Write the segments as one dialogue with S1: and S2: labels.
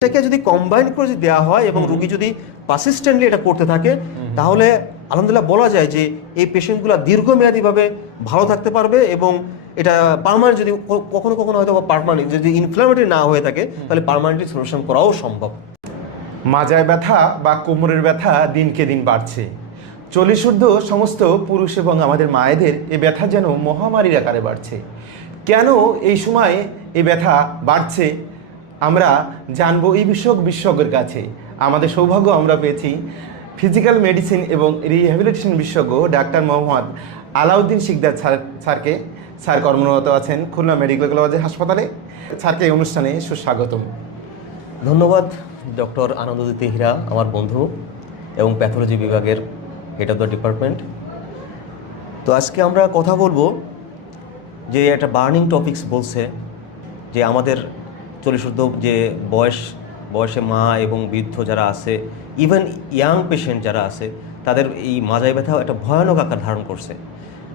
S1: এটাকে যদি কম্বাইন করে যদি দেওয়া হয় এবং রুগী যদি পার্সিস্টেন্টলি এটা করতে থাকে তাহলে আলহামদুলিল্লাহ বলা যায় যে এই পেশেন্টগুলো দীর্ঘমেয়াদীভাবে ভালো থাকতে পারবে এবং এটা পারমানেন্ট যদি কখনো কখনো হয়তো বা পারমানেন্ট যদি ইনফ্লামেটরি না হয়ে থাকে তাহলে পারমানেন্টলি সলিউশন করাও সম্ভব
S2: মাজায় ব্যথা বা কোমরের ব্যথা দিনকে দিন বাড়ছে চল্লিশুদ্ধ সমস্ত পুরুষ এবং আমাদের মায়েদের এ ব্যথা যেন মহামারীর আকারে বাড়ছে কেন এই সময় এ ব্যথা বাড়ছে আমরা জানবো এই বিষয়ক বিশেষজ্ঞের কাছে আমাদের সৌভাগ্য আমরা পেয়েছি ফিজিক্যাল মেডিসিন এবং রিহ্যাবিলিটেশন বিশেষজ্ঞ ডাক্তার মোহাম্মদ আলাউদ্দিন শিকদার স্যার স্যারকে স্যার কর্মরত আছেন খুলনা মেডিকেল কলেজের হাসপাতালে স্যারকে এই অনুষ্ঠানে সুস্বাগতম
S3: ধন্যবাদ ডক্টর আনন্দজ্যোতি হীরা আমার বন্ধু এবং প্যাথোলজি বিভাগের হেড অফ দ্য ডিপার্টমেন্ট তো আজকে আমরা কথা বলবো যে একটা বার্নিং টপিক্স বলছে যে আমাদের চল্লিশ ঊর্ধ্ব যে বয়স বয়সে মা এবং বৃদ্ধ যারা আছে ইভেন ইয়াং পেশেন্ট যারা আছে তাদের এই মাজায় ব্যথা একটা ভয়ানক আকার ধারণ করছে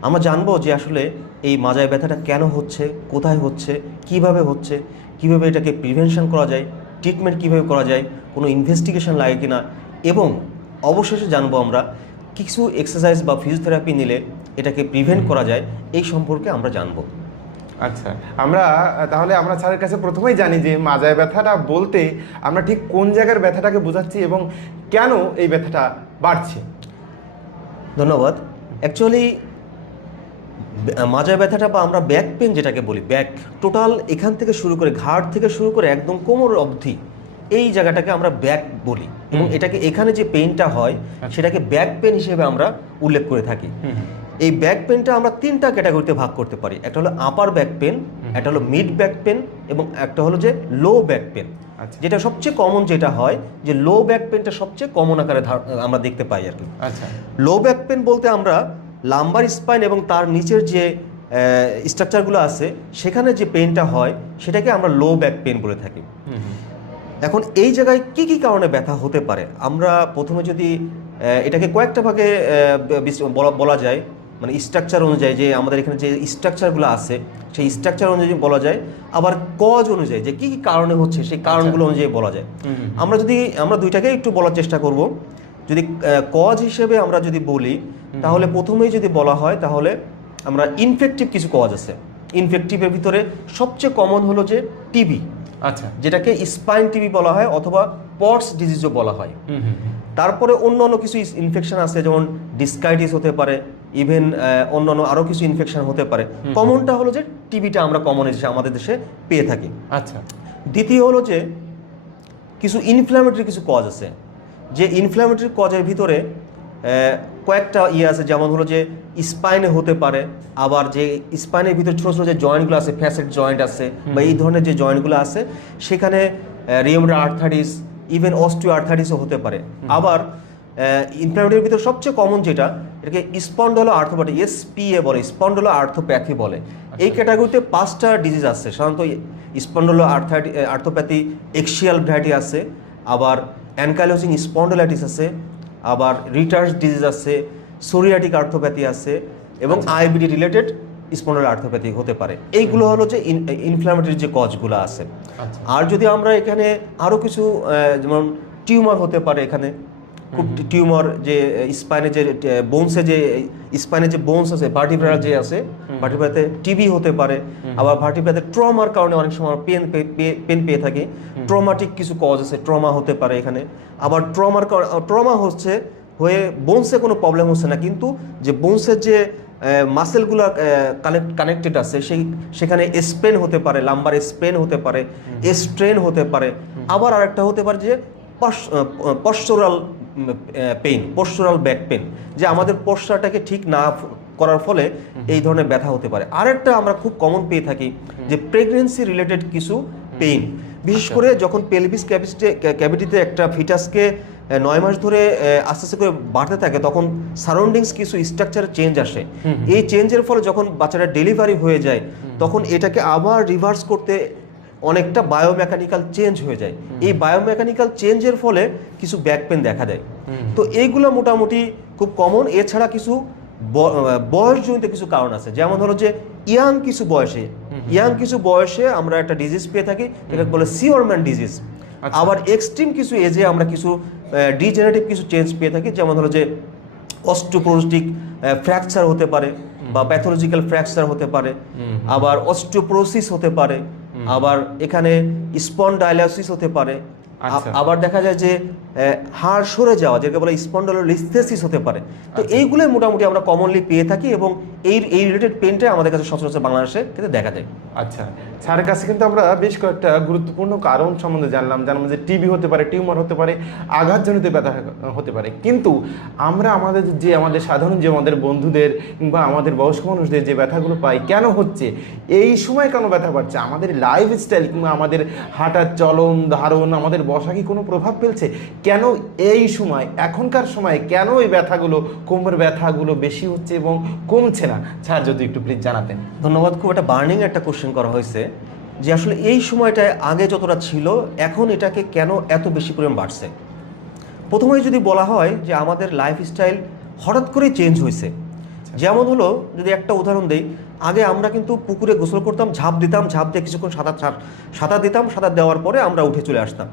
S3: আমরা জানবো যে আসলে এই মাজায় ব্যথাটা কেন হচ্ছে কোথায় হচ্ছে কিভাবে হচ্ছে কিভাবে এটাকে প্রিভেনশন করা যায় ট্রিটমেন্ট কিভাবে করা যায় কোনো ইনভেস্টিগেশন লাগে কি না এবং অবশেষে জানবো আমরা কিছু এক্সারসাইজ বা ফিজিওথেরাপি নিলে এটাকে প্রিভেন্ট করা যায় এই সম্পর্কে আমরা জানবো
S2: আচ্ছা আমরা তাহলে আমরা স্যারের কাছে প্রথমেই জানি যে মাজায় ব্যথাটা বলতে আমরা ঠিক কোন জায়গার ব্যথাটাকে বোঝাচ্ছি এবং কেন এই ব্যথাটা বাড়ছে
S3: ধন্যবাদ অ্যাকচুয়ালি মাজায় ব্যথাটা বা আমরা ব্যাক পেন যেটাকে বলি ব্যাক টোটাল এখান থেকে শুরু করে ঘাট থেকে শুরু করে একদম কোমর অবধি এই জায়গাটাকে আমরা ব্যাক বলি এবং এটাকে এখানে যে পেনটা হয় আচ্ছা। সেটাকে ব্যাক পেন হিসেবে আমরা উল্লেখ করে থাকি এই ব্যাক পেনটা আমরা তিনটা ক্যাটাগরিতে ভাগ করতে পারি একটা হলো আপার ব্যাক পেন একটা হলো মিড ব্যাক পেন এবং একটা হলো যে লো ব্যাক পেন যেটা সবচেয়ে কমন যেটা হয় যে লো ব্যাক পেনটা সবচেয়ে কমন আকারে আমরা দেখতে পাই আর কি আচ্ছা লো ব্যাক পেন বলতে আমরা লাম্বার স্পাইন এবং তার নিচের যে স্ট্রাকচারগুলো আছে সেখানে যে পেনটা হয় সেটাকে আমরা লো ব্যাক পেন বলে থাকি এখন এই জায়গায় কি কি কারণে ব্যথা হতে পারে আমরা প্রথমে যদি এটাকে কয়েকটা ভাগে বলা যায় মানে স্ট্রাকচার অনুযায়ী যে আমাদের এখানে যে স্ট্রাকচারগুলো আছে সেই স্ট্রাকচার অনুযায়ী বলা যায় আবার কজ অনুযায়ী যে কি কি কারণে হচ্ছে সেই আচ্ছা। কারণগুলো অনুযায়ী বলা যায় আমরা যদি আমরা দুইটাকে একটু বলার চেষ্টা করব যদি কজ হিসেবে আমরা যদি বলি তাহলে প্রথমেই যদি বলা হয় তাহলে আমরা ইনফেক্টিভ কিছু কজ আছে ইনফেক্টিভের ভিতরে সবচেয়ে কমন হলো যে টিবি আচ্ছা যেটাকে স্পাইন টিবি বলা হয় অথবা পটস ডিজিজও বলা হয় তারপরে অন্য অন্য কিছু ইনফেকশন আছে যেমন ডিসকাইটিস হতে পারে ইভেন অন্যান্য আরও কিছু ইনফেকশন হতে পারে কমনটা হলো যে টিবিটা আমরা কমন এসে আমাদের দেশে পেয়ে থাকি আচ্ছা দ্বিতীয় হলো যে কিছু ইনফ্ল্যামেটরি কিছু কজ আছে যে ইনফ্ল্যামেটরি কজের ভিতরে কয়েকটা ইয়ে আছে যেমন হলো যে স্পাইনে হতে পারে আবার যে স্পাইনের ভিতরে ছোটো ছোটো যে জয়েন্টগুলো আছে ফ্যাসেট জয়েন্ট আছে বা এই ধরনের যে জয়েন্টগুলো আছে সেখানে রিয়মরা আর্থারিস ইভেন অস্টিও আর্থারিসও হতে পারে আবার ইনফ্ল্যামেটরির ভিতরে সবচেয়ে কমন যেটা এটাকে spondyloarthropathy S P A বলে স্পন্ডলো আর্থোপ্যাথি বলে এই আচ্ছা। ক্যাটাগরিতে পাঁচটা ডিজিজ আছে সাধারণত স্পন্ডলো আর্থাটি আর্থোপ্যাথি এক্সিয়াল ভ্যাটি আছে আবার অ্যানকাইলোজিং স্পন্ডোলাইটিস আছে আবার রিটার্স ডিজিজ আছে সোরিয়াটিক আর্থোপ্যাথি আছে এবং আইবিডি রিলেটেড স্পন্ডল আর্থোপ্যাথি হতে পারে এইগুলো হলো যে ইনফ্লামেটরি যে কজগুলো আছে আচ্ছা। আর যদি আমরা এখানে আরও কিছু যেমন টিউমার হতে পারে এখানে খুব টিউমার যে স্পাইনে যে বোনসে যে স্পাইনে যে বোনস আছে ভার্টিব্রা যে আছে ভার্টিব্রাতে টিবি হতে পারে আবার ভার্টিব্রাতে ট্রমার কারণে অনেক সময় পেন পেন পেয়ে থাকি ট্রমাটিক কিছু কজ আছে ট্রমা হতে পারে এখানে আবার ট্রমার ট্রমা হচ্ছে হয়ে বোনসে কোনো প্রবলেম হচ্ছে না কিন্তু যে বোনসের যে মাসেলগুলো কানেক্ট কানেক্টেড আছে সেই সেখানে স্পেন হতে পারে লাম্বার স্পেন হতে পারে স্ট্রেন হতে পারে আবার আরেকটা হতে পারে যে postural pain postural back pain যে আমাদের পোস্টারটাকে ঠিক না করার ফলে এই ধরনের ব্যথা হতে পারে আরেকটা আমরা খুব কমন পেয়ে থাকি যে প্রেগনেন্সি রিলেটেড কিছু পেইন বিশেষ আচ্ছা। করে যখন পেলভিস ক্যাপিসিটি ক্যাভিটিতে একটা ফিটাসকে নয় মাস ধরে আস্তে আস্তে করে বাড়তে থাকে তখন সারাউন্ডিংস কিছু স্ট্রাকচারে চেঞ্জ আসে এই চেঞ্জের ফলে যখন বাচ্চাটা ডেলিভারি হয়ে যায় তখন এটাকে আবার রিভার্স করতে অনেকটা বায়োমেকানিক্যাল চেঞ্জ হয়ে যায় এই বায়োমেকানিক্যাল চেঞ্জের ফলে কিছু ব্যাক পেন দেখা দেয় তো এইগুলো মোটামুটি খুব কমন এছাড়া কিছু বয়সজনিত কিছু কারণ আছে যেমন হলো যে ইয়াং কিছু বয়সে ইয়াং কিছু বয়সে আমরা একটা ডিজিজ পেয়ে থাকি এটা বলে সিওরম্যান আচ্ছা। ডিজিজ আবার এক্সট্রিম কিছু এজে আমরা কিছু ডিজেনারেটিভ কিছু চেঞ্জ পেয়ে থাকি যেমন হলো যে অস্টোপ্রোস্টিক ফ্র্যাকচার হতে পারে বা প্যাথোলজিক্যাল ফ্র্যাকচার হতে পারে আবার অস্টোপ্রোসিস হতে পারে আবার এখানে স্পন ডায়ালাইসিস হতে পারে আচ্ছা। আবার দেখা যায় যে হাড় সরে যাওয়া যেটাকে বলে স্পন্ডলোলিস্থেসিস হতে পারে তো আচ্ছা। এইগুলোই মোটামুটি আমরা কমনলি পেয়ে থাকি এবং এই এই রিলেটেড পেনটাই আমাদের কাছে সচরাচর বাংলাদেশে কিন্তু
S2: দেখা যায় আচ্ছা স্যারের কাছে কিন্তু আমরা বেশ কয়েকটা গুরুত্বপূর্ণ কারণ সম্বন্ধে জানলাম যার মধ্যে টিবি হতে পারে টিউমার হতে পারে আঘাতজনিত ব্যথা হতে পারে কিন্তু আমরা আমাদের যে আমাদের সাধারণ যে আমাদের বন্ধুদের কিংবা আমাদের বয়স্ক মানুষদের যে ব্যথাগুলো পাই কেন হচ্ছে এই সময় কেন ব্যথা পাচ্ছে আমাদের লাইফস্টাইল কিংবা আমাদের হাঁটার চলন ধারণ আমাদের বসা কি কোনো প্রভাব ফেলছে কেন এই সময় এখনকার সময়ে কেন এই ব্যথাগুলো কোমর ব্যথাগুলো বেশি হচ্ছে এবং কমছে না স্যার যদি একটু প্লিজ জানাতেন
S3: ধন্যবাদ খুব একটা বার্নিং একটা কোশ্চেন করা হয়েছে যে আসলে এই সময়টায় আগে যতটা ছিল এখন এটাকে কেন এত বেশি পরিমাণ বাড়ছে প্রথমে যদি বলা হয় যে আমাদের লাইফস্টাইল হঠাৎ করে চেঞ্জ হয়েছে হ্যাঁ। যেমন হলো যদি একটা উদাহরণ দিই আগে আমরা কিন্তু পুকুরে গোসল করতাম ঝাঁপ দিতাম ঝাঁপ দিয়ে কিছুক্ষণ সাঁতার সাঁতার দিতাম সাঁতার দেওয়ার পরে আমরা উঠে চলে আসতাম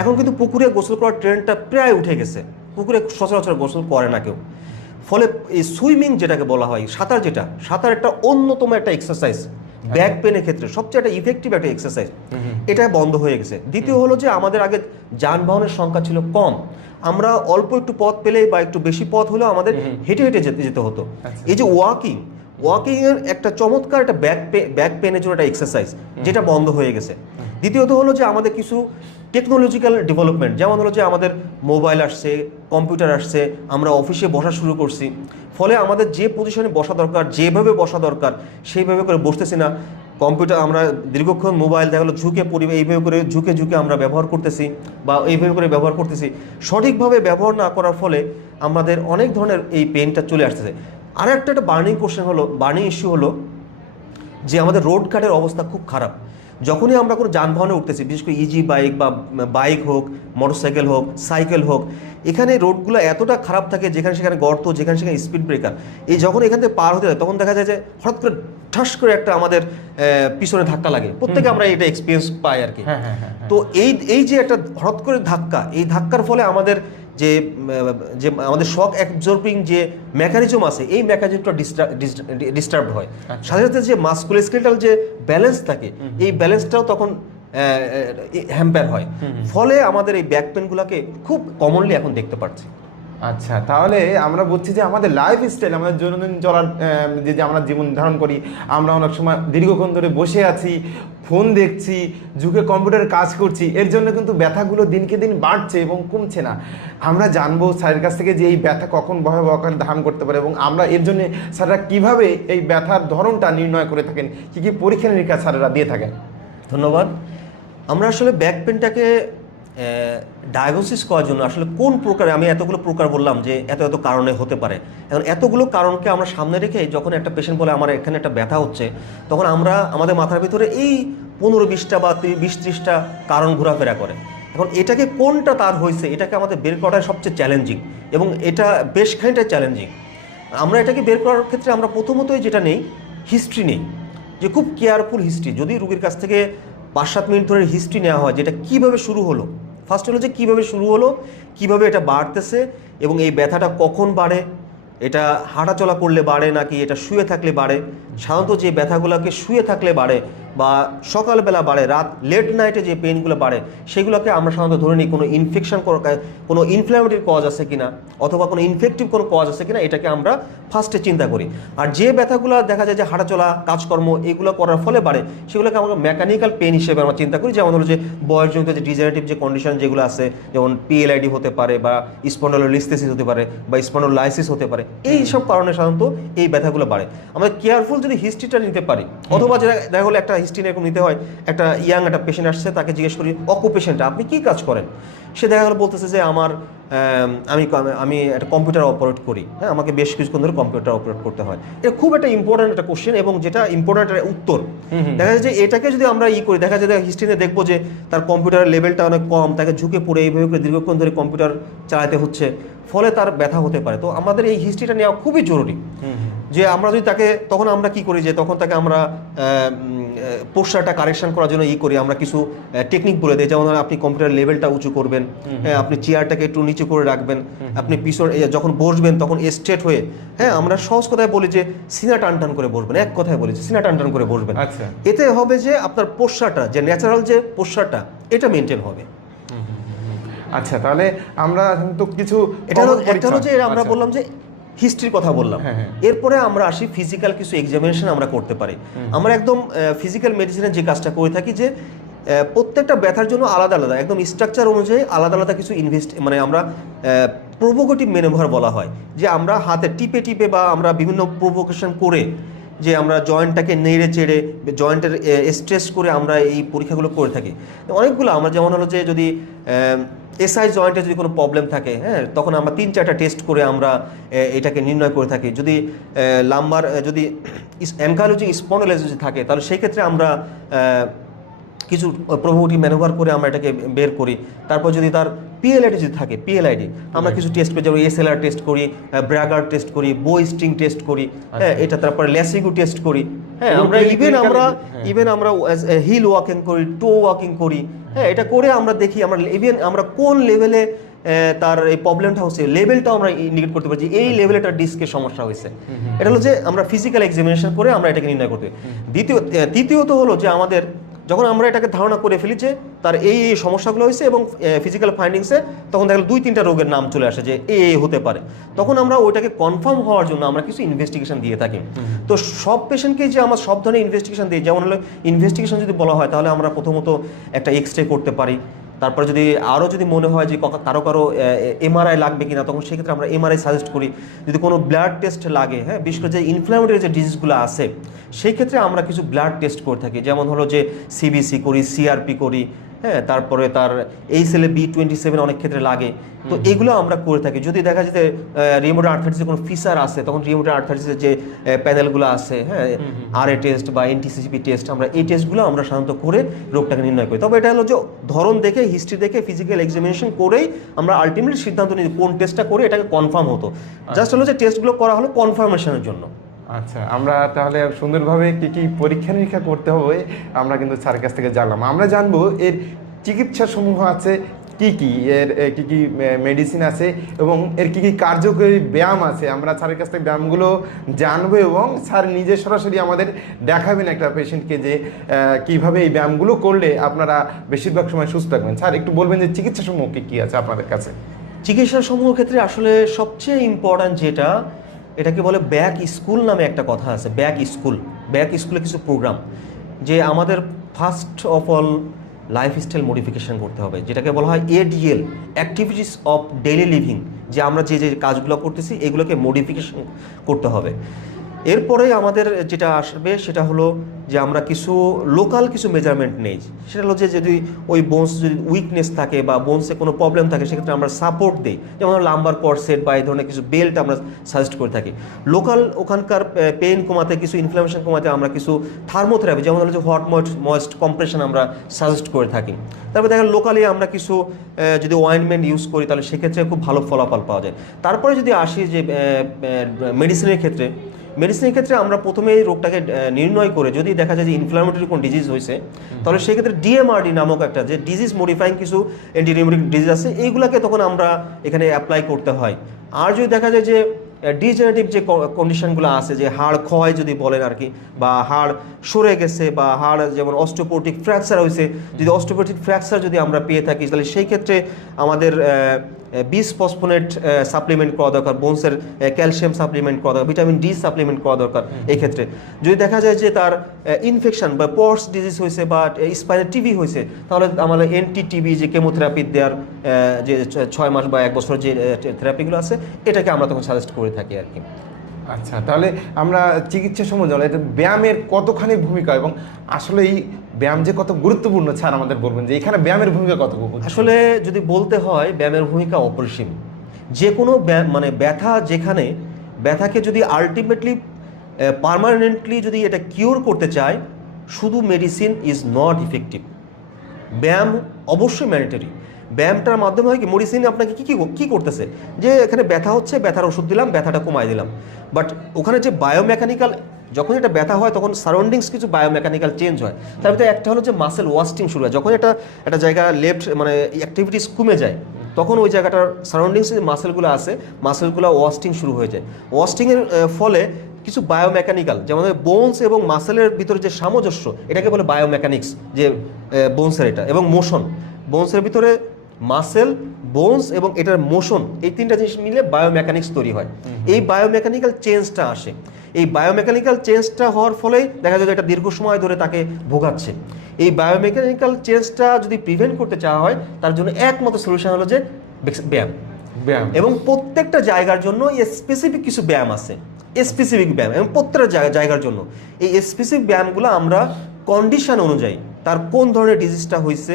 S3: এখন কিন্তু পুকুরে গোসল করার ট্রেন্ডটা প্রায় উঠে গেছে পুকুরে সচরাচর গোসল করে না কেউ ফলে এই সুইমিং যেটাকে বলা হয় সাঁতার যেটা সাঁতার একটা অন্যতম একটা এক্সারসাইজ হ্যাঁ। ব্যাক পেনের ক্ষেত্রে সবচেয়ে একটা ইফেক্টিভ একটা এক্সারসাইজ এটা বন্ধ হয়ে গেছে দ্বিতীয় হলো যে আমাদের আগে যানবাহনের সংখ্যা ছিল কম আমরা অল্প একটু পথ পেলে বা একটু বেশি পথ হলেও আমাদের হেঁটে হেঁটে যেতে যেতে হতো আচ্ছা। এই যে ওয়াকিং ওয়াকিংয়ের একটা চমৎকার একটা ব্যাক পে ব্যাক পেনের জন্য একটা এক্সারসাইজ যেটা বন্ধ হয়ে গেছে দ্বিতীয়ত হলো যে আমাদের কিছু টেকনোলজিক্যাল ডেভেলপমেন্ট যেমন হলো যে আমাদের মোবাইল আসছে কম্পিউটার আসছে আমরা অফিসে বসা শুরু করছি ফলে আমাদের যে পজিশনে বসা দরকার যেভাবে বসা দরকার সেইভাবে করে বসতেছি না কম্পিউটার আমরা দীর্ঘক্ষণ মোবাইল দেখা ঝুঁকে পরিবে এইভাবে করে ঝুঁকে ঝুঁকে আমরা ব্যবহার করতেছি বা এইভাবে করে ব্যবহার করতেছি সঠিকভাবে ব্যবহার না করার ফলে আমাদের অনেক ধরনের এই পেনটা চলে আসতেছে আর একটা একটা বার্নিং কোশ্চেন হলো বার্নিং ইস্যু হলো যে আমাদের রোড কার্ডের অবস্থা খুব খারাপ যখনই আমরা কোনো যানবাহনে উঠতেছি বিশেষ করে ইজি e বাইক বা বাইক হোক মোটরসাইকেল হোক সাইকেল হোক এখানে রোডগুলো এতটা খারাপ থাকে যেখানে সেখানে গর্ত যেখানে সেখানে স্পিড ব্রেকার এই যখন এখান থেকে পার হতে যায় তখন দেখা যায় যে হঠাৎ করে ঠাস করে একটা আমাদের পিছনে ধাক্কা লাগে প্রত্যেকে আমরা এটা এক্সপিরিয়েন্স পাই আর কি হ্যাঁ, হ্যাঁ, হ্যাঁ, তো এই এই যে একটা হঠাৎ করে ধাক্কা এই ধাক্কার ফলে আমাদের যে যে আমাদের শক অ্যাবজর্বিং যে মেকানিজম আছে এই মেকানিজমটা ডিস্টার্ব হয় আচ্ছা। সাথে সাথে যে মাস্কুলেস্কেটাল যে ব্যালেন্স থাকে এই ব্যালেন্সটাও তখন হ্যাম্পার হয় ফলে আমাদের এই ব্যাক পেনগুলোকে খুব কমনলি এখন দেখতে পাচ্ছি
S2: আচ্ছা তাহলে আমরা বলছি যে আমাদের লাইফ স্টাইল আমাদের দৈনন্দিন চলার যে যে আমরা জীবন ধারণ করি আমরা অনেক সময় দীর্ঘক্ষণ ধরে বসে আছি ফোন দেখছি যুগে কম্পিউটারে কাজ করছি এর জন্য কিন্তু ব্যথাগুলো দিনকে দিন বাড়ছে এবং কমছে না আমরা জানবো স্যারের কাছ থেকে যে এই ব্যথা কখন ভয়াবহ আকার ধারণ করতে পারে এবং আমরা এর জন্য স্যাররা কীভাবে এই ব্যথার ধরনটা নির্ণয় করে থাকেন কী কী পরীক্ষা নিরীক্ষা স্যারেরা দিয়ে
S3: থাকেন ধন্যবাদ আমরা আসলে ব্যাক পেনটাকে ডায়াগনোসিস করার জন্য আসলে কোন প্রকারে আমি এতগুলো প্রকার বললাম যে এত এত কারণে হতে পারে এখন এতগুলো কারণকে আমরা সামনে রেখে যখন একটা পেশেন্ট বলে আমার এখানে একটা ব্যথা হচ্ছে তখন আমরা আমাদের মাথার ভিতরে এই পনেরো বিশটা বা বিশ ত্রিশটা কারণ ঘোরাফেরা করে এখন এটাকে কোনটা তার হয়েছে এটাকে আমাদের বের করাটা সবচেয়ে চ্যালেঞ্জিং এবং এটা বেশ খানিকটা চ্যালেঞ্জিং আমরা এটাকে বের করার ক্ষেত্রে আমরা প্রথমতই যেটা নেই হিস্ট্রি নেই যে খুব কেয়ারফুল হিস্ট্রি যদি রুগীর কাছ থেকে পাঁচ সাত মিনিট ধরে হিস্ট্রি নেওয়া হয় যেটা কীভাবে শুরু হলো ফার্স্ট হলো যে কীভাবে শুরু হলো কীভাবে এটা বাড়তেছে এবং এই ব্যথাটা কখন বাড়ে এটা হাঁটাচলা করলে বাড়ে নাকি এটা শুয়ে থাকলে বাড়ে সাধারণত যে ব্যথাগুলোকে শুয়ে থাকলে বাড়ে বা সকালবেলা বাড়ে রাত লেট নাইটে যে পেনগুলো বাড়ে সেগুলোকে আমরা সাধারণত ধরে নিই কোনো ইনফেকশন কোনো ইনফ্ল্যামেটরি কজ আছে না অথবা কোনো ইনফেক্টিভ কোনো কজ আছে না এটাকে আমরা ফার্স্টে চিন্তা করি আর যে ব্যথাগুলো দেখা যায় যে হাঁটাচলা কাজকর্ম এগুলো করার ফলে বাড়ে সেগুলোকে আমরা মেকানিক্যাল পেন হিসেবে আমরা চিন্তা করি যেমন হলো যে বয়সজনিত যে ডিজেনেটিভ যে কন্ডিশন যেগুলো আছে যেমন পিএলআইডি হতে পারে বা স্পন্ডোলিস্থেসিস হতে পারে বা স্পন্ডোলাইসিস হতে পারে এই সব কারণে সাধারণত এই ব্যথাগুলো বাড়ে আমাদের কেয়ারফুল যদি হিস্ট্রিটা নিতে পারি অথবা যেটা দেখা হলো একটা হিস্ট্রি এরকম নিতে হয় একটা ইয়াং একটা পেশেন্ট আসছে তাকে জিজ্ঞেস করি অকুপেশেন্ট আপনি কি কাজ করেন সে দেখা গেলো বলতেছে যে আমার আমি আমি একটা কম্পিউটার অপারেট করি হ্যাঁ আমাকে বেশ কিছুক্ষণ ধরে কম্পিউটার অপারেট করতে হয় এটা খুব একটা ইম্পর্ট্যান্ট একটা কোশ্চেন এবং যেটা ইম্পর্ট্যান্ট একটা উত্তর দেখা যায় যে এটাকে যদি আমরা ই করি দেখা যায় যে হিস্ট্রিতে দেখবো যে তার কম্পিউটারের লেভেলটা অনেক কম তাকে ঝুঁকে পড়ে এইভাবে করে দীর্ঘক্ষণ ধরে কম্পিউটার চালাতে হচ্ছে ফলে তার ব্যথা হতে পারে তো আমাদের এই হিস্ট্রিটা নেওয়া খুবই জরুরি যে আমরা যদি তাকে তখন আমরা কি করি যে তখন তাকে আমরা পোস্টারটা কারেকশন করার জন্য ই করি আমরা কিছু টেকনিক বলে দিই যেমন আপনি কম্পিউটার লেভেলটা উঁচু করবেন হ্যাঁ আপনি চেয়ারটাকে একটু নিচু করে রাখবেন আপনি পিছন যখন বসবেন তখন স্ট্রেট হয়ে হ্যাঁ আমরা সহজ কথায় বলি যে সিনা টান টান করে বসবেন এক কথায় বলি যে সিনা টান টান করে বসবেন আচ্ছা। এতে হবে যে আপনার পোস্টারটা যে ন্যাচারাল যে পোস্টারটা এটা মেনটেন হবে
S2: আচ্ছা তাহলে আমরা কিন্তু কিছু এটা
S3: হলো যে আমরা আচ্ছা। বললাম যে হিস্ট্রির কথা বললাম হ্যাঁ, হ্যাঁ। এরপরে আমরা আসি ফিজিক্যাল কিছু এক্সামিনেশন আমরা করতে পারি আমরা একদম ফিজিক্যাল মেডিসিনের যে কাজটা করে থাকি যে প্রত্যেকটা ব্যথার জন্য আলাদা আলাদা একদম স্ট্রাকচার অনুযায়ী আলাদা আলাদা কিছু ইনভেস্ট মানে আমরা প্রভোকেটিভ মেনোভার বলা হয় যে আমরা হাতে টিপে টিপে বা আমরা বিভিন্ন প্রভোকেশন করে যে আমরা জয়েন্টটাকে নেড়ে চেড়ে জয়েন্টের স্ট্রেস করে আমরা এই পরীক্ষাগুলো করে থাকি অনেকগুলো আমরা যেমন হলো যে যদি এসআই জয়েন্টে যদি কোনো প্রবলেম থাকে হ্যাঁ তখন আমরা তিন চারটা টেস্ট করে আমরা এটাকে নির্ণয় করে থাকি যদি লাম্বার যদি অ্যাঙ্কালোজি স্পন্ডলাইজ যদি থাকে তাহলে সেই ক্ষেত্রে আমরা কিছু প্রভুটি ম্যানুভার করে আমরা এটাকে বের করি তারপর যদি তার পিএলআইডি যদি থাকে পিএলআইডি আমরা কিছু টেস্ট করি যেমন এসএলআর টেস্ট করি ব্র্যাগার টেস্ট করি বই স্ট্রিং টেস্ট করি হ্যাঁ আচ্ছা। এটা তারপরে ল্যাসিগু টেস্ট করি হ্যাঁ আমরা ইভেন আমরা ইভেন হ্যাঁ। আমরা হিল ওয়াকিং করি টো ওয়াকিং করি হ্যাঁ এটা করে আমরা দেখি আমরা ইভেন আমরা কোন লেভেলে তার এই প্রবলেমটা হচ্ছে লেভেলটাও আমরা ইন্ডিকেট করতে পারছি এই লেভেলে আচ্ছা। তার ডিস্কের সমস্যা হয়েছে এটা হলো যে আমরা ফিজিক্যাল এক্সামিনেশন করে আমরা এটাকে নির্ণয় করতে দ্বিতীয় তৃতীয়ত হলো যে আমাদের যখন আমরা এটাকে ধারণা করে ফেলি যে তার এই এই সমস্যাগুলো হয়েছে এবং ফিজিক্যাল ফাইন্ডিংসে তখন দেখা দুই তিনটা রোগের নাম চলে আসে যে এ এ হতে পারে তখন আমরা ওইটাকে কনফার্ম হওয়ার জন্য আমরা কিছু ইনভেস্টিগেশন দিয়ে থাকি তো সব পেশেন্টকে যে আমরা সব ধরনের ইনভেস্টিগেশন দিই যেমন হলো ইনভেস্টিগেশন যদি বলা হয় তাহলে আমরা প্রথমত একটা এক্স রে করতে পারি তারপর যদি আরও যদি মনে হয় যে কারো কারো এমআরআই লাগবে কিনা তখন সেক্ষেত্রে আমরা এমআরআই সাজেস্ট করি যদি কোনো ব্লাড টেস্ট লাগে হ্যাঁ বিশেষ করে যে ইনফ্লামেটরি যে ডিজিজগুলো আছে সেই ক্ষেত্রে আমরা কিছু ব্লাড টেস্ট করে থাকি যেমন হলো যে সিবিসি করি সিআরপি করি হ্যাঁ তারপরে তার এই সেলে বি টোয়েন্টি সেভেন অনেক ক্ষেত্রে লাগে তো এগুলো আমরা করে থাকি যদি দেখা যায় যে রিমোটার আর্থারিটিসের কোনো ফিচার আছে তখন রিমোট আর্থারিটিসের যে প্যানেলগুলো আছে হ্যাঁ আর এ টেস্ট বা এনটিসিসিপি টেস্ট আমরা এই টেস্টগুলো আমরা সাধারণত করে রোগটাকে নির্ণয় করি তবে এটা হলো যে ধরন দেখে হিস্ট্রি দেখে ফিজিক্যাল এক্সামিনেশন করেই আমরা আলটিমেটলি সিদ্ধান্ত নিই কোন টেস্টটা করে এটাকে কনফার্ম হতো জাস্ট আচ্ছা। হলো যে টেস্টগুলো করা হলো কনফার্মেশনের
S2: জন্য আচ্ছা আমরা তাহলে সুন্দরভাবে কি কি পরীক্ষা নিরীক্ষা করতে হবে আমরা কিন্তু স্যারের কাছ থেকে জানলাম আমরা জানবো এর চিকিৎসা সমূহ আছে কি কি এর কি কি মেডিসিন আছে এবং এর কি কি কার্যকরী ব্যায়াম আছে আমরা স্যারের কাছ থেকে ব্যায়ামগুলো জানবো এবং স্যার নিজে সরাসরি আমাদের দেখাবেন একটা পেশেন্টকে যে কিভাবে এই ব্যায়ামগুলো করলে আপনারা বেশিরভাগ সময় সুস্থ থাকবেন স্যার একটু বলবেন যে চিকিৎসা সমূহ কী কী আছে আপনাদের
S3: কাছে চিকিৎসা সমূহ ক্ষেত্রে আসলে সবচেয়ে ইম্পর্ট্যান্ট যেটা এটাকে বলে ব্যাক স্কুল নামে একটা কথা আছে ব্যাক স্কুল ব্যাক স্কুলে কিছু প্রোগ্রাম যে আমাদের first of all lifestyle modification করতে হবে যেটাকে বলা হয় ADL activities of daily living যে আমরা যে যে কাজগুলো করতেছি এগুলোকে মডিফিকেশন করতে হবে এরপরে আমাদের যেটা আসবে সেটা হলো যে আমরা কিছু লোকাল কিছু মেজারমেন্ট নেই সেটা হলো যে যদি ওই বোনস যদি উইকনেস থাকে বা বোনসে কোনো প্রবলেম থাকে সেক্ষেত্রে আমরা সাপোর্ট দিই যেমন লাম্বার সেট বা এই ধরনের কিছু বেল্ট আমরা সাজেস্ট করে থাকি লোকাল ওখানকার পেন কমাতে কিছু ইনফ্লামেশন কমাতে আমরা কিছু থার্মোথেরাপি যেমন হলো যে হট ময়েস্ট ময়েস্ট কম্প্রেশন আমরা সাজেস্ট করে থাকি তারপরে দেখেন লোকালি আমরা কিছু যদি অয়েন্টমেন্ট ইউজ করি তাহলে সেক্ষেত্রে খুব ভালো ফলাফল পাওয়া যায় তারপরে যদি আসি যে মেডিসিনের ক্ষেত্রে মেডিসিনের ক্ষেত্রে আমরা প্রথমে এই রোগটাকে নির্ণয় করে যদি দেখা যায় যে ইনফ্লামেটরি কোন ডিজিজ হয়েছে তাহলে সেক্ষেত্রে ডিএমআরডি নামক একটা যে ডিজিজ মডিফাইং কিছু অ্যান্টিডিউমেটিক ডিজিজ আছে এইগুলোকে তখন আমরা এখানে অ্যাপ্লাই করতে হয় আর যদি দেখা যায় যে ডিজেনারেটিভ যে কন্ডিশনগুলো আছে যে হাড় ক্ষয় যদি বলেন আর কি বা হাড় সরে গেছে বা হাড় যেমন অস্টোপোটিক ফ্র্যাকচার হয়েছে যদি অস্টোপোটিক ফ্র্যাকচার যদি আমরা পেয়ে থাকি তাহলে সেই ক্ষেত্রে আমাদের বিশ পসফোনেট সাপ্লিমেন্ট করা দরকার বোনসের ক্যালসিয়াম সাপ্লিমেন্ট করা দরকার ভিটামিন ডি সাপ্লিমেন্ট করা দরকার এই ক্ষেত্রে যদি দেখা যায় যে তার ইনফেকশন বা পর্স ডিজিজ হয়েছে বা স্পাইনের টিবি হয়েছে তাহলে আমাদের এন্টি টিবি যে কেমোথেরাপি দেওয়ার যে ছয় মাস বা এক বছর যে থেরাপিগুলো আছে এটাকে আমরা তখন সাজেস্ট করে থাকি আর কি
S2: আচ্ছা তাহলে আমরা চিকিৎসা সম্বন্ধে এটা ব্যায়ামের কতখানি ভূমিকা এবং আসলে এই ব্যায়াম যে কত গুরুত্বপূর্ণ ছাড় আমাদের বলবেন যে এখানে ব্যায়ামের ভূমিকা কত
S3: আসলে যদি বলতে হয় ব্যায়ামের ভূমিকা অপরিসীম যে কোনো মানে ব্যথা যেখানে ব্যথাকে যদি আলটিমেটলি পারমানেন্টলি যদি এটা কিওর করতে চায় শুধু মেডিসিন ইজ নট ইফেক্টিভ ব্যায়াম অবশ্যই ম্যান্ডেটরি ব্যায়ামটার মাধ্যমে হয় কি মেডিসিন আপনাকে কী কী কী করতেছে যে এখানে ব্যথা হচ্ছে ব্যথার ওষুধ দিলাম ব্যথাটা কমায় দিলাম বাট ওখানে যে বায়োমেকানিক্যাল যখন এটা ব্যথা হয় তখন সারাউন্ডিংস কিছু বায়োমেকানিক্যাল চেঞ্জ হয় তার ভিতরে একটা হলো যে মাসেল ওয়াস্টিং শুরু হয় যখন এটা একটা জায়গা লেফট মানে অ্যাক্টিভিটিস কমে যায় তখন ওই জায়গাটার সারাউন্ডিংসে যে মাসেলগুলো আসে মাসেলগুলো ওয়াস্টিং শুরু হয়ে যায় ওয়াস্টিংয়ের ফলে কিছু বায়োমেকানিক্যাল যেমন বোনস এবং মাসেলের ভিতরে যে সামঞ্জস্য এটাকে বলে বায়োমেকানিক্স যে বোনসের এটা এবং মোশন বোনসের ভিতরে মাসেল বোনস এবং এটার মোশন এই তিনটা জিনিস মিলে বায়োমেকানিক্স তৈরি হয় এই বায়োমেকানিক্যাল চেঞ্জটা আসে এই বায়োমেকানিক্যাল চেঞ্জটা হওয়ার ফলেই দেখা যায় এটা দীর্ঘ সময় ধরে তাকে ভোগাচ্ছে এই বায়োমেকানিক্যাল চেঞ্জটা যদি প্রিভেন্ট করতে চাওয়া হয় তার জন্য একমাত্র সলিউশন হলো যে ব্যায়াম ব্যায়াম এবং প্রত্যেকটা জায়গার জন্য স্পেসিফিক কিছু ব্যায়াম আছে স্পেসিফিক ব্যায়াম এবং প্রত্যেকটা জায়গার জন্য এই স্পেসিফিক ব্যায়ামগুলো আমরা কন্ডিশন অনুযায়ী তার কোন ধরনের ডিজিজটা হয়েছে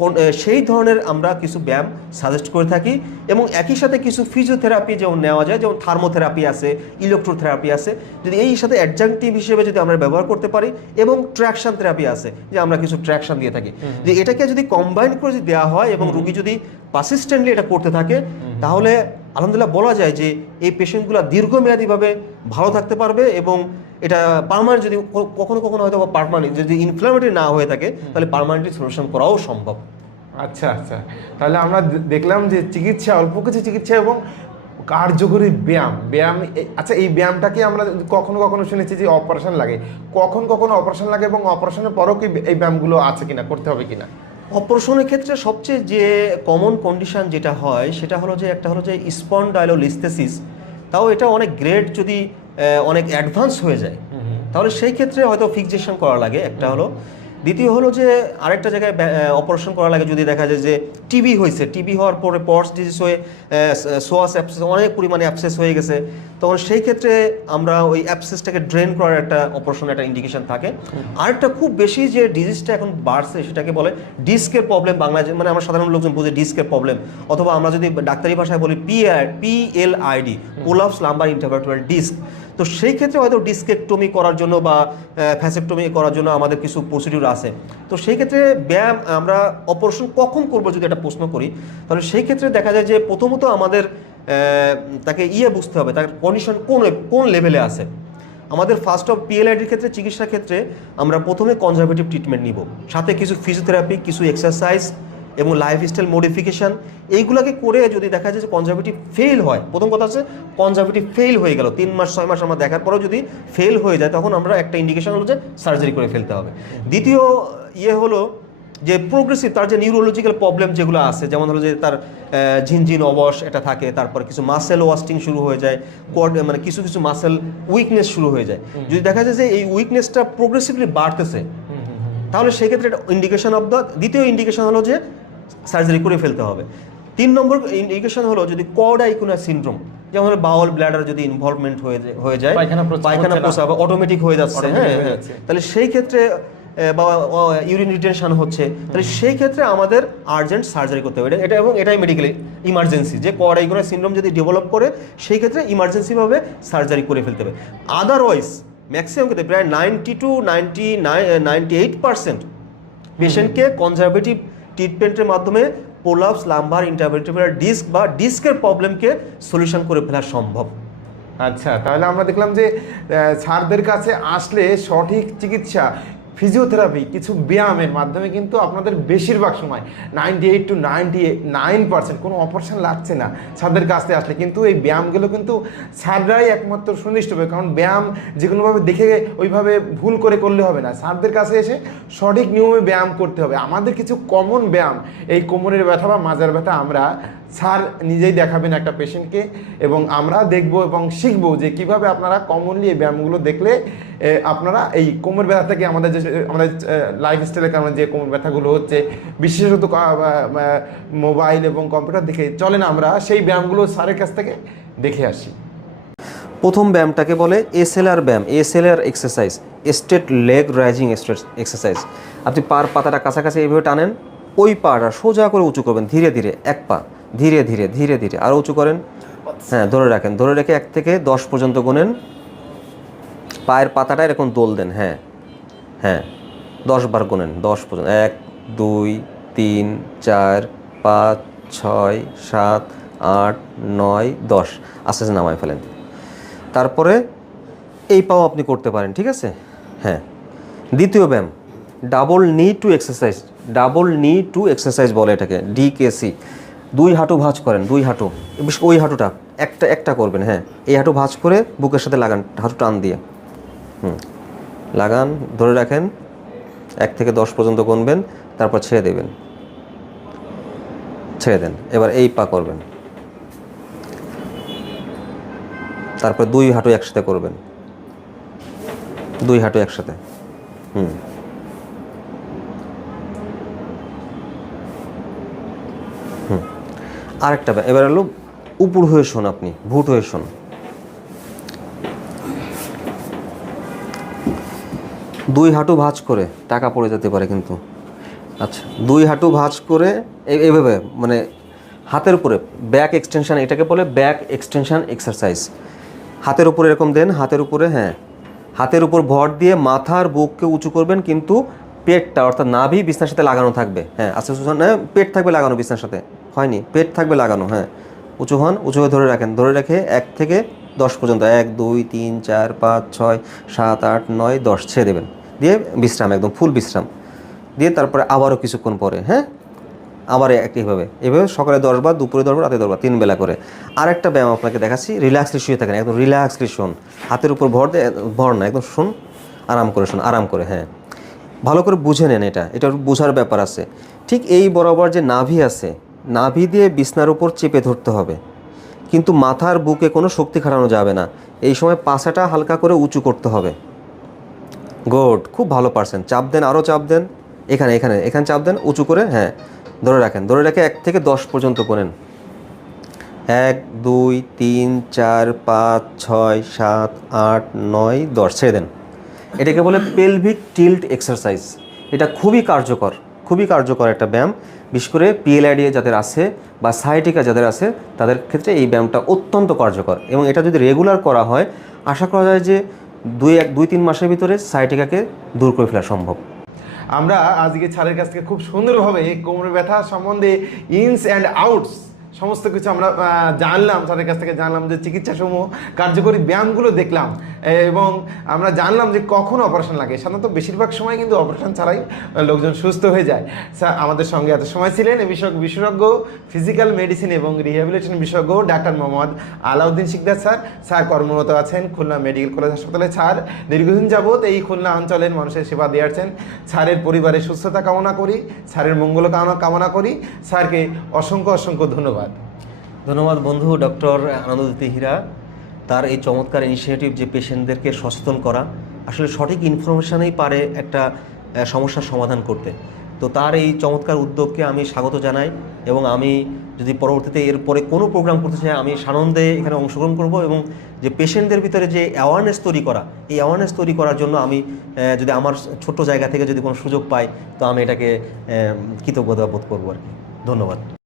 S3: কোন সেই ধরনের আমরা কিছু ব্যায়াম সাজেস্ট করে থাকি এবং একই সাথে কিছু ফিজিওথেরাপি যেমন নেওয়া যায় যেমন থার্মোথেরাপি আছে ইলেকট্রোথেরাপি আছে যদি এই সাথে অ্যাডজাংটিভ হিসেবে যদি আমরা ব্যবহার করতে পারি এবং ট্র্যাকশন থেরাপি আছে যে আমরা কিছু ট্র্যাকশন দিয়ে থাকি যে এটাকে যদি কম্বাইন করে যদি দেওয়া হয় এবং রুগী যদি পারসিস্টেন্টলি এটা করতে থাকে তাহলে আলহামদুলিল্লাহ বলা যায় যে এই পেশেন্টগুলো দীর্ঘমেয়াদীভাবে ভালো থাকতে পারবে এবং এটা পারমানেন্ট যদি কখনো কখনো হয়তো পারমানেন্ট যদি ইনফ্লামেটরি না হয়ে থাকে তাহলে পারমানেন্টলি সলিউশন করাও সম্ভব
S2: আচ্ছা আচ্ছা তাহলে আমরা দেখলাম যে চিকিৎসা অল্প কিছু চিকিৎসা এবং কার্যকরী ব্যায়াম ব্যায়াম আচ্ছা এই ব্যায়ামটাকে আমরা কখনো কখনো শুনেছি যে অপারেশন লাগে কখন কখনো অপারেশন লাগে এবং অপারেশনের পরও কি এই ব্যায়ামগুলো আছে কিনা করতে হবে
S3: কিনা অপারেশনের ক্ষেত্রে সবচেয়ে যে কমন কন্ডিশন যেটা হয় সেটা হলো যে একটা হলো যে স্পন্ডাইলোলিস্থেসিস তাও এটা অনেক গ্রেড যদি অনেক অ্যাডভান্স হয়ে যায় তাহলে সেই ক্ষেত্রে হয়তো ফিক্সেশন করা লাগে একটা হলো দ্বিতীয় হলো যে আরেকটা জায়গায় অপারেশন করার লাগে যদি দেখা যায় যে টিবি হয়েছে টিবি হওয়ার পরে পর্স ডিজিজ হয়ে সোয়াস অ্যাপসেস অনেক পরিমাণে অ্যাপসেস হয়ে গেছে তখন সেই ক্ষেত্রে আমরা ওই অ্যাপসেসটাকে ড্রেন করার একটা অপারেশন একটা ইন্ডিকেশন থাকে আরেকটা খুব বেশি যে ডিজিজটা এখন বাড়ছে সেটাকে বলে ডিস্কের প্রবলেম বাংলা মানে আমরা সাধারণ লোকজন বুঝে ডিস্কের প্রবলেম অথবা আমরা যদি ডাক্তারি ভাষায় বলি PR PLID collapse lumbar intervertebral disc তো সেই ক্ষেত্রে হয়তো ডিস্কেক্টমি করার জন্য বা ফ্যাসেক্টোমি করার জন্য আমাদের কিছু প্রসিডিউর আছে তো সেই ক্ষেত্রে ব্যায়াম আমরা অপারেশন কখন করবো যদি একটা প্রশ্ন করি তাহলে সেই ক্ষেত্রে দেখা যায় যে প্রথমত আমাদের তাকে ইয়ে বুঝতে হবে তার কন্ডিশন কোন কোন লেভেলে আছে আমাদের ফার্স্ট অফ পিএলআইডির ক্ষেত্রে চিকিৎসার ক্ষেত্রে আমরা প্রথমে কনজারভেটিভ ট্রিটমেন্ট নিব সাথে কিছু ফিজিওথেরাপি কিছু এক্সারসাইজ এবং লাইফস্টাইল মডিফিকেশান এইগুলোকে করে যদি দেখা যায় যে কনজারভেটিভ ফেল হয় প্রথম কথা হচ্ছে কনজারভেটিভ ফেল হয়ে গেল তিন মাস ছয় মাস আমরা দেখার পরেও যদি ফেল হয়ে যায় তখন আমরা একটা ইন্ডিকেশন হলো যে সার্জারি করে ফেলতে হবে দ্বিতীয় ইয়ে হলো যে প্রোগ্রেসিভ তার যে নিউরোলজিক্যাল প্রবলেম যেগুলো আছে যেমন হলো যে তার ঝিনঝিন অবশ এটা থাকে তারপর কিছু মাসেল ওয়াস্টিং শুরু হয়ে যায় কোয়াড মানে কিছু কিছু মাসেল উইকনেস শুরু হয়ে যায় যদি দেখা যায় যে এই উইকনেসটা প্রোগ্রেসিভলি বাড়তেছে তাহলে সেক্ষেত্রে ইন্ডিকেশন অব দ্য দ্বিতীয় ইন্ডিকেশন হলো যে সার্জারি করে ফেলতে হবে তিন নম্বর ইন্ডিকেশন হলো যদি কড আইকোনা সিনড্রোম যেমন বাউল ব্ল্যাডার যদি ইনভলভমেন্ট হয়ে যায় পায়খানা প্রস্রাব অটোমেটিক হয়ে যাচ্ছে হ্যাঁ, হ্যাঁ। তাহলে সেই ক্ষেত্রে বা ইউরিন রিটেনশন হচ্ছে তাহলে সেই ক্ষেত্রে আমাদের আর্জেন্ট সার্জারি করতে হবে এটা এবং এটাই মেডিকেল ইমার্জেন্সি যে কোয়ারাইগোনা সিনড্রোম যদি ডেভেলপ করে সেই ক্ষেত্রে ইমার্জেন্সিভাবে সার্জারি করে ফেলতে হবে আদারওয়াইজ ম্যাক্সিমাম ক্ষেত্রে প্রায় ninety to ninety ninety eight percent পেশেন্টকে কনজারভেটিভ ট্রিটমেন্টের মাধ্যমে পোলাপস লাম্বার ইন্টারভেন্টিভুলার ডিস্ক বা ডিস্কের প্রবলেমকে সলিউশন করে ফেলা সম্ভব
S2: আচ্ছা তাহলে আমরা দেখলাম যে স্যারদের কাছে আসলে সঠিক চিকিৎসা ফিজিওথেরাপি কিছু ব্যায়ামের মাধ্যমে কিন্তু আপনাদের বেশিরভাগ সময় ninety eight to ninety nine percent কোনো অপারেশন লাগছে না স্যারদের কাছে আসলে কিন্তু এই ব্যায়ামগুলো কিন্তু স্যাররাই একমাত্র সুনিষ্ট হবে কারণ ব্যায়াম যে কোনোভাবে দেখে ওইভাবে ভুল করে করলে হবে না স্যারদের কাছে এসে সঠিক নিয়মে ব্যায়াম করতে হবে আমাদের কিছু কমন ব্যায়াম এই কোমরের ব্যথা বা মাজার ব্যথা আমরা স্যার নিজেই দেখাবেন একটা পেশেন্টকে এবং আমরা দেখব এবং শিখব যে কিভাবে আপনারা কমনলি এই ব্যায়ামগুলো দেখলে আপনারা এই কোমর ব্যথা থেকে আমাদের যে আমাদের লাইফস্টাইলের কারণে যে কোমর ব্যথাগুলো হচ্ছে বিশেষত মোবাইল এবং কম্পিউটার দেখে চলে না আমরা সেই ব্যায়ামগুলো স্যারের কাছ থেকে দেখে আসি
S3: প্রথম ব্যায়ামটাকে বলে এসএলআর ব্যায়াম SLR exercise straight leg raising exercise আপনি পার পাতাটা কাছাকাছি এইভাবে টানেন ওই পাটা সোজা করে উঁচু করবেন ধীরে ধীরে এক পা ধীরে ধীরে ধীরে ধীরে আরও উঁচু করেন হ্যাঁ ধরে রাখেন ধরে রেখে এক থেকে দশ পর্যন্ত গোনেন পায়ের পাতাটা এরকম দোল দেন হ্যাঁ হ্যাঁ দশ বার গোনেন দশ পর্যন্ত এক দুই তিন চার পাঁচ ছয় সাত আট নয় দশ আস্তে আস্তে নামায় ফেলেন তারপরে এই পাও আপনি করতে পারেন ঠিক আছে হ্যাঁ দ্বিতীয় ব্যায়াম double knee to exercise double knee to exercise বলে এটাকে ডিকেসি দুই হাঁটু ভাঁজ করেন দুই হাঁটু ওই হাঁটুটা একটা একটা করবেন হ্যাঁ এই হাঁটু ভাঁজ করে বুকের সাথে লাগান হাঁটু টান দিয়ে হুম লাগান ধরে রাখেন এক থেকে দশ পর্যন্ত গুনবেন তারপর ছেড়ে দেবেন ছেড়ে দেন এবার এই পা করবেন তারপর দুই হাঁটু একসাথে করবেন দুই হাঁটু একসাথে হুম আরেকটা এবার হলো উপর হয়ে শোন আপনি ভুট হয়ে শোন দুই হাঁটু ভাঁজ করে টাকা পড়ে যেতে পারে কিন্তু আচ্ছা দুই হাঁটু ভাঁজ করে এইভাবে মানে হাতের উপরে ব্যাক এক্সটেনশান এটাকে বলে ব্যাক এক্সটেনশান এক্সারসাইজ হাতের উপরে এরকম দেন হাতের উপরে হ্যাঁ হাতের উপর ভর দিয়ে মাথার বুককে উঁচু করবেন কিন্তু পেটটা অর্থাৎ নাভি বিছনার সাথে লাগানো থাকবে হ্যাঁ আস্তে আচ্ছা, আস্তে পেট থাকবে লাগানো বিছনার সাথে হয়নি পেট থাকবে লাগানো হ্যাঁ উঁচু হন উঁচু হয়ে ধরে রাখেন ধরে রেখে এক থেকে দশ পর্যন্ত এক দুই তিন চার পাঁচ ছয় সাত আট নয় দশ ছেড়ে দেবেন দিয়ে বিশ্রাম একদম ফুল বিশ্রাম দিয়ে তারপরে আবারও কিছুক্ষণ পরে হ্যাঁ আবার একইভাবে এভাবে সকালে দশবার দুপুরে দশবার রাতে দশবার তিন বেলা করে আর একটা ব্যায়াম আপনাকে দেখাচ্ছি রিল্যাক্সলি শুয়ে থাকেন একদম রিল্যাক্সলি শোন হাতের উপর ভর ভর না একদম শোন আরাম করে শোন আরাম করে হ্যাঁ ভালো করে বুঝে নেন এটা এটা বোঝার ব্যাপার আছে ঠিক এই বরাবর যে নাভি আছে নাভি দিয়ে বিছনার উপর চেপে ধরতে হবে কিন্তু মাথার বুকে কোনো শক্তি খাটানো যাবে না এই সময় পাশাটা হালকা করে উঁচু করতে হবে গুড খুব ভালো পারছেন চাপ দেন আরও চাপ দেন এখানে এখানে এখানে চাপ দেন উঁচু করে হ্যাঁ ধরে রাখেন ধরে রেখে এক থেকে দশ পর্যন্ত করেন এক দুই তিন চার পাঁচ ছয় সাত আট নয় দশ ছেড়ে দেন এটাকে বলে পেলভিক টিল্ট এক্সারসাইজ এটা খুবই কার্যকর খুবই কার্যকর একটা ব্যায়াম বিশেষ করে পিএলআইডিএ যাদের আছে বা সাইটিকা যাদের আছে তাদের ক্ষেত্রে এই ব্যায়ামটা অত্যন্ত কার্যকর এবং এটা যদি রেগুলার করা হয় আশা করা যায় যে দুই এক দুই তিন মাসের ভিতরে সাইটিকাকে দূর করে ফেলা সম্ভব
S2: আমরা আজকে ছাড়ের কাছ থেকে খুব সুন্দরভাবে কোমর ব্যথা সম্বন্ধে ইনস অ্যান্ড আউটস সমস্ত কিছু আমরা জানলাম স্যারের কাছ থেকে জানলাম যে চিকিৎসা সমূহ কার্যকরী ব্যায়ামগুলো দেখলাম এবং আমরা জানলাম যে কখন অপারেশন লাগে সাধারণত বেশিরভাগ সময় কিন্তু অপারেশন ছাড়াই লোকজন সুস্থ হয়ে যায় স্যার আমাদের সঙ্গে এত সময় ছিলেন এ বিষয়ক বিশেষজ্ঞ ফিজিক্যাল মেডিসিন এবং রিহ্যাবিলিটেশন বিশেষজ্ঞ ডাক্তার মোহাম্মদ আলাউদ্দিন শিকদার স্যার স্যার কর্মরত আছেন খুলনা মেডিকেল কলেজ হাসপাতালে স্যার দীর্ঘদিন যাবৎ এই খুলনা অঞ্চলের মানুষের সেবা দিয়েছেন স্যারের পরিবারে সুস্থতা কামনা করি স্যারের মঙ্গল কামনা কামনা করি স্যারকে অসংখ্য অসংখ্য ধন্যবাদ
S3: ধন্যবাদ বন্ধু ডক্টর আনন্দ তিহিরা তার এই চমৎকার ইনিশিয়েটিভ যে পেশেন্টদেরকে সচেতন করা আসলে সঠিক ইনফরমেশানেই পারে একটা সমস্যার সমাধান করতে তো তার এই চমৎকার উদ্যোগকে আমি স্বাগত জানাই এবং আমি যদি পরবর্তীতে এরপরে কোনো প্রোগ্রাম করতে চাই আমি সানন্দে এখানে অংশগ্রহণ করব এবং যে পেশেন্টদের ভিতরে যে অ্যাওয়ারনেস তৈরি করা এই অ্যাওয়ারনেস তৈরি করার জন্য আমি যদি আমার ছোট্ট জায়গা থেকে যদি কোনো সুযোগ পাই তো আমি এটাকে কৃতজ্ঞতা বোধ করবো আর কি ধন্যবাদ